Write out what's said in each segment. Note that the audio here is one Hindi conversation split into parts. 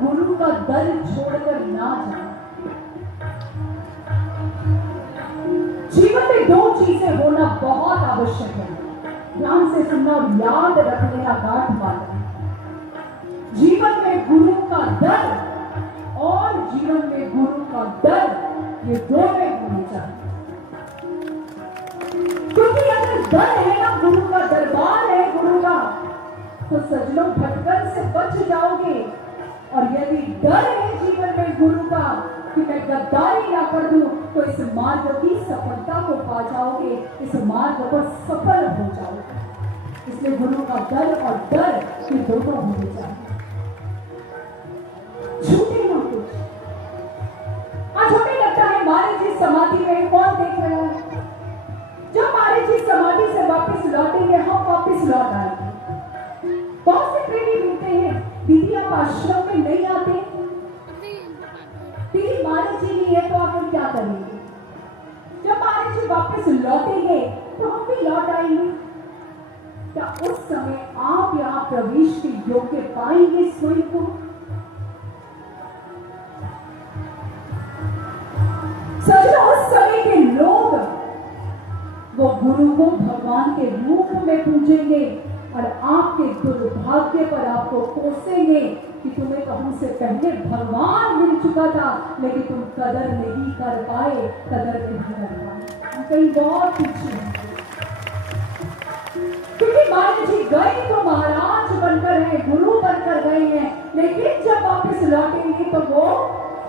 गुरु का दर छोड़कर ना जाए। जीवन में दो चीजें होना बहुत आवश्यक है, ध्यान से सुनना और याद रख लेना गांठ बांधना। जीवन में गुरु का दर और जीवन में गुरु का डर, ये दोनों होने चाहिए। क्योंकि अगर डर है ना, गुरु का दरबार है गुरु का, तो सजनों भटकन से बच जाओगे। और यदि डर है जीवन में गुरु का कि मैं गद्दारी ना कर दूं, तो इस मार्ग की सफलता को पा जाओगे, इस मार्ग पर सफल हो जाओगे। इसलिए गुरु का डर और डर ये दोनों होने चाहिए, छूटे ना कुछ। आज हमें लगता है महाराज जी समाधि में कौन देख रहा है? जब महाराज जी समाधि से वापस लौटेंगे, हम वापस लौट आएंगे। बहुत से प्रेमी मिलते हैं, दीदी आप आश्रम में नहीं आते, दीदी महाराज जी नहीं है तो आप क्या करेंगे? जब महाराज जी वापस लौटेंगे तो हम भी लौट आएंगे। क्या उस समय आप यहाँ प्रवेश के योग्य पाएंगे स्वयं को? सजो उस समय के लोग वो गुरु को भगवान के रूप में पूजेंगे और आपके दुर्भाग्य पर आपको कोसेंगे कि तुम्हें तो हमसे पहले भगवान मिल चुका था, लेकिन तुम कदर नहीं कर पाए, कदर नहीं कर पाए। हम कहीं बहुत पीछे हैं, क्योंकि महाराज जी गए तो महाराज बनकर हैं, गुरु बनकर गए हैं, लेकिन जब वापस लौटेंगे तो वो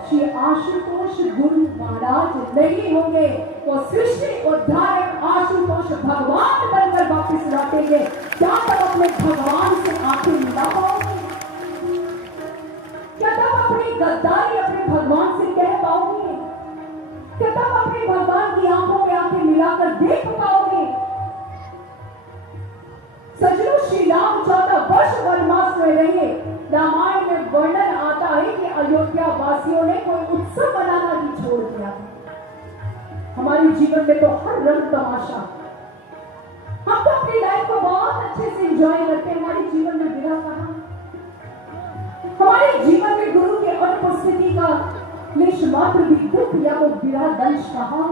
श्री आशुतोष गुरु महाराज नहीं होंगे, वो सृष्टि उद्धारक आशुतोष भगवान बनकर वापस लौटेंगे। क्या तब अपने भगवान से आंखें मिला पाओगे? क्या तब अपनी गद्दारी अपने भगवान से कह पाओगे? क्या तब अपने भगवान की आंखों में आंखें मिलाकर देख पाओगे? सजनों, श्री राम 14 वर्ष वनवास में रहे। रामायण में वर्णन आता है कि अयोध्या वासियों ने कोई उत्सव मनाना ही छोड़ दिया। हमारे जीवन में तो हर रंग तमाशा, हम तो अपनी लाइफ को बहुत अच्छे से एंजॉय करते हैं, हमारे जीवन में विरह कहां? हमारे जीवन में गुरु के अनुपस्थिति का लेश मात्र भी दुख या वो विरह दंश कहां?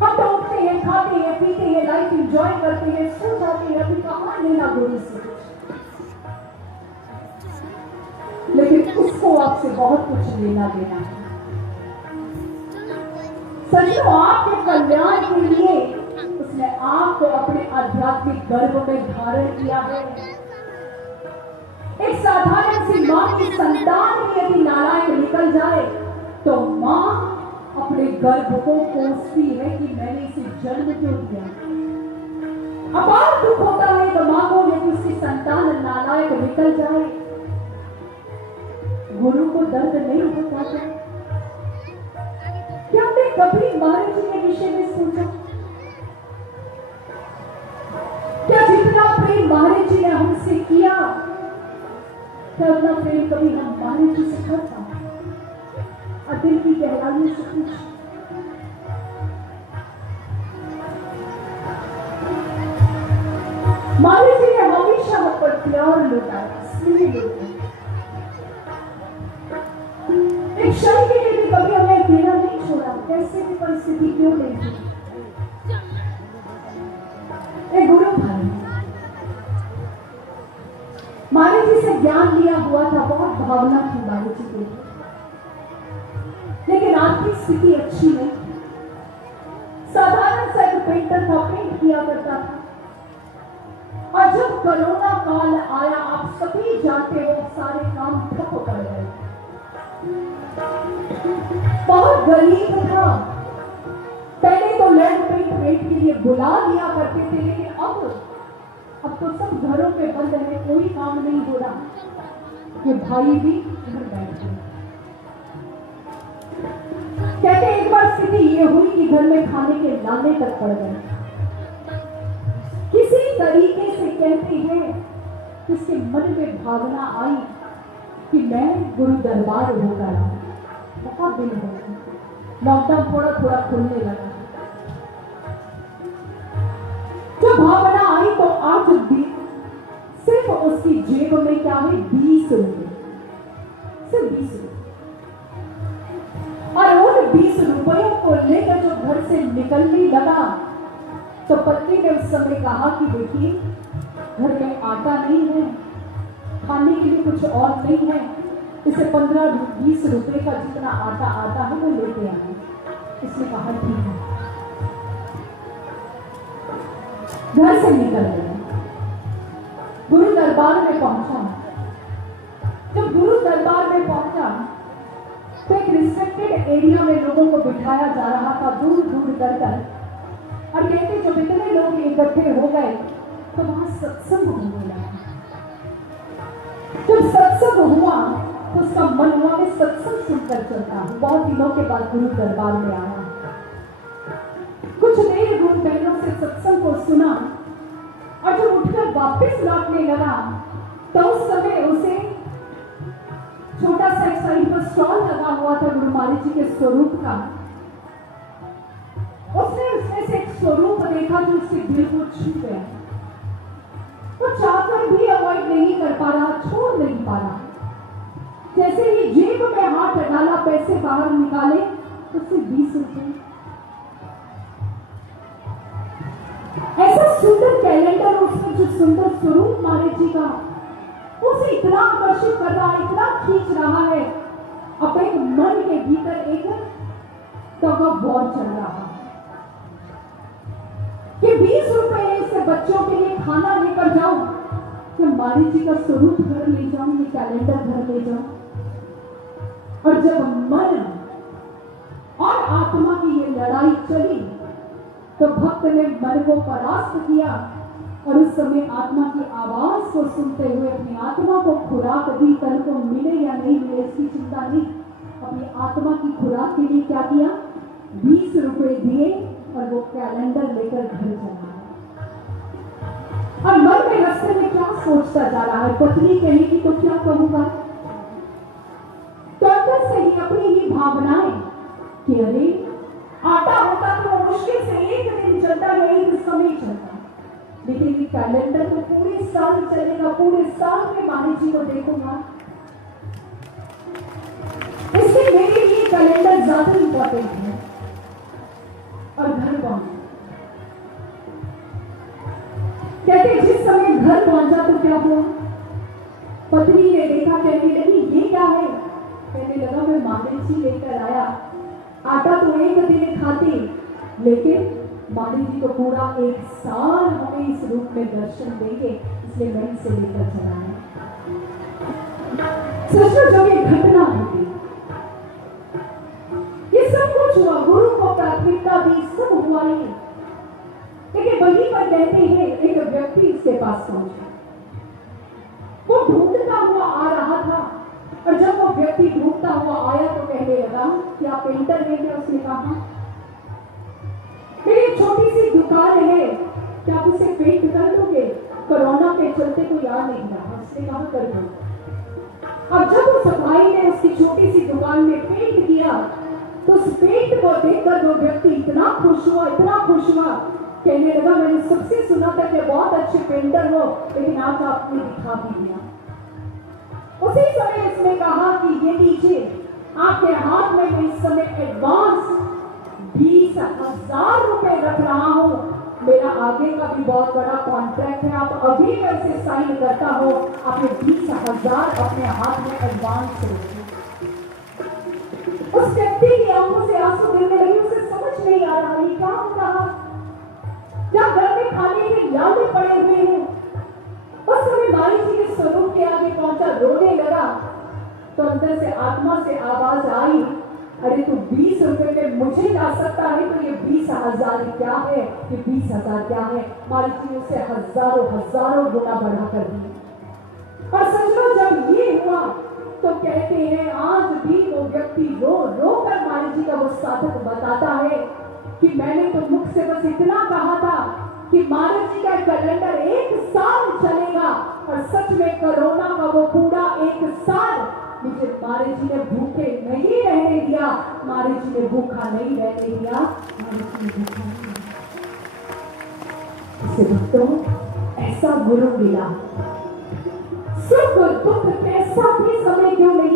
हम तो उठते हैं, खाते हैं, पीते हैं, लाइफ एंजॉय करते हैं, सो जाते हैं, अभी कहां लेना गुरु से कुछ? लेकिन उसको आपसे बहुत कुछ लेना देना है। सचो आपके कल्याण के लिए उसने आपको अपने आध्यात्मिक गर्भ में धारण किया है। एक साधारण सी मां की संतान भी यदि नालायक निकल जाए तो मां अपने गर्भ को कोसती है कि मैंने इसे जन्म क्यों दिया। अपार दुख होता है तो मां को यदि उसकी संतान नालायक निकल जाए। गुरु को दर्द नहीं होता था? क्या हमने कभी महाराज जी के विषय में सोचा? क्या जितना प्रेम महाराज जी ने हमसे किया, क्या उतना प्रेम कभी हम महाराज जी से करता? और दिल की गहराइयों से कुछ महाराज जी ने हमेशा हम पर प्यार लुटाया, स्नेह लुटाया। एक क्षण के लिए भी कभी हमें अकेला नहीं छोड़ा, कैसे भी परिस्थिति क्यों नहीं थी। एक गुरु भाई महाराज जी से ज्ञान लिया हुआ था, बहुत भावना थी महाराज जी के, लेकिन आर्थिक स्थिति अच्छी नहीं। साधारण सा एक पेंटर था, पेंट किया करता था। और जब कोरोना काल आया, आप सभी जानते हो, सारे काम ठप पड़ गए। बहुत गरीब था। पहले तो लैंड पेंट के लिए बुला लिया करते थे, लेकिन अब तो सब घरों पे बंद है, कोई काम नहीं हो रहा। ये भाई भी घर बैठ गए। कहते एक बार स्थिति ये हुई कि घर में खाने के लाने तक पड़ गए। किसी तरीके से कहते हैं उसके मन में भावना आई कि मैं गुरु दरबार होकर आऊं। बहुत दिन हो गए, लॉकडाउन थोड़ा थोड़ा खुलने लगा। जब भावना आई तो आज भी सिर्फ उसकी जेब में क्या है, 20 रुपए। सिर्फ 20 रुपए। और उन 20 रुपयों को लेकर जो घर से निकलने लगा तो पत्नी ने उस समय कहा कि देखिए, घर में आटा नहीं है, खाने के लिए कुछ और नहीं है, इसे 15-20 रुपए का जितना आटा आता है वो लेते आए। इसने कहा ठीक है, घर से निकल गया, गुरु दरबार में पहुंचा। जब गुरु दरबार में पहुंचा तो एक रिस्ट्रिक्टेड एरिया में लोगों को बिठाया जा रहा था, दूर दूर कर। और कहते जब इतने लोग इकट्ठे हो गए तो वहां सत्संग होने लगा। जब सत्संग हुआ तो उसका मन हुआ मैं सत्संग सुनकर चलता हूं। बहुत दिनों के बाद गुरु दरबार में आया, कुछ देर गुरु बहनों से सत्संग को सुना और जब उठकर वापस लौटने लगा तो उस समय उसे छोटा सा एक साइड पर स्टॉल लगा हुआ था गुरु महाराज जी के स्वरूप का। उसने उसमें से एक स्वरूप देखा जो उसके दिल को छू गया। वो चाहकर भी अवॉइड नहीं कर पा रहा, छोड़ नहीं पा रहा। जैसे ही जेब में हाथ डाला, पैसे बाहर निकाले तो सिर्फ 20 रुपए। ऐसा सुंदर कैलेंडर, उसमें जो सुंदर स्वरूप महाराज जी का, उसे इतना आकर्षित कर रहा है, इतना खींच रहा है। अब एक मन के भीतर एक टग ऑफ वॉर चल रहा है कि 20 रुपए से बच्चों के लिए खाना लेकर जाऊं, या महाराज जी का स्वरूप घर ले जाऊं, ये कैलेंडर घर ले जाऊं। और जब मन और आत्मा की ये लड़ाई चली तो भक्त ने मन को परास्त किया और उस समय आत्मा की आवाज को सुनते हुए अपनी आत्मा को खुराक दी। तन को मिले या नहीं मिले इसकी चिंता नहीं, अपनी आत्मा की खुराक के लिए क्या किया, 20 रुपए दिए और वो कैलेंडर लेकर घर चला। और मन में रास्ते में क्या सोचता जा रहा है, पत्नी कहेगी तो क्या कहूंगा, तो अंदर से ही अपनी ही भावनाएं कि अरे आटा होता तो मुश्किल से एक दिन चलता है, एक समय चलता, लेकिन ये कैलेंडर तो पूरे साल चलेगा, पूरे साल में महाराज जी को देखूंगा, इसलिए मेरे लिए कैलेंडर ज्यादा इंपॉर्टेंट है। और घर पहुंचा, कहते जिस समय घर पहुंचा तो क्या हुआ, पत्नी ने देखा, कहने लगी ये क्या है, कहने लगा मैं महाराज जी लेकर आया, आटा तो एक दिन खाती, लेकिन महाराज जी को पूरा एक साल हमें इस रूप में दर्शन देंगे, इसलिए मैं इसे लेकर चला है। सोचो जब ये घटना होगी, ये सब कुछ हुआ, गुरु को प्राथमिकता दी, सब हुआ ही, लेकिन वहीं पर कहते हैं एक व्यक्ति इसके पास पहुंचा। वो ढूंढता हुआ आ रहा था और जब वो व्यक्ति ढूंढता हुआ आया तो कहने लगा कि आप पेंटर हैं? उसने कहा मेरी छोटी सी दुकान है, क्या आप उसे पेंट कर दोगे? कोरोना के चलते कोई आ नहीं रहा, उसने कहा कर दो। अब जब उस भाई ने उसकी छोटी सी दुकान में पेंट किया तो उस पेंट को देखकर वो व्यक्ति इतना खुश हुआ, इतना खुश हुआ, कहने लगा मैंने सबसे सुना था कि बहुत अच्छे पेंटर हो, लेकिन आज आपने दिखा भी दिया। उसी समय इसने कहा कि ये लीजिए, आपके हाथ में मैं इस समय एडवांस 20,000 रुपए रख रहा हूं, मेरा आगे का भी बहुत बड़ा कॉन्ट्रैक्ट है, आप अभी मैं इसे साइन करता हूं, आपने 20,000 अपने हाथ में एडवांस रखिए। उस व्यक्ति की आंखों से आंसू गिरने लगे, उसे समझ नहीं आ रहा ये क्या हो रहा, जब घर में खाने के लाले पड़े हुए हैं। उस समय महाराज जी के स्वरूप के आगे पहुंचा, रोने लगा, तो अंदर से आत्मा से आवाज आई, अरे तू 20 रुपए में मुझे ला सकता है तो ये 20,000 क्या है, ये 20,000 क्या है। महाराज जी ने उसे हजारों हजारों गुना बढ़ा कर दिए। और सचमुच जब ये हुआ तो कहते हैं आज भी वो व्यक्ति रो रो कर महाराज जी का वो साधक बताता है कि मैंने तो मुख से बस इतना कहा था कि महाराज जी का कैलेंडर 1 साल चलेगा, और सच में कोरोना का वो पूरा 1 साल मुझे महाराज जी ने भूखे नहीं रहने दिया, महाराज जी ने भूखा नहीं रहने दिया, महाराज जी ने भूखा नहीं। इसे भक्तों ऐसा गुरु मिला, सुख दुख कैसा भी समय क्यों नहीं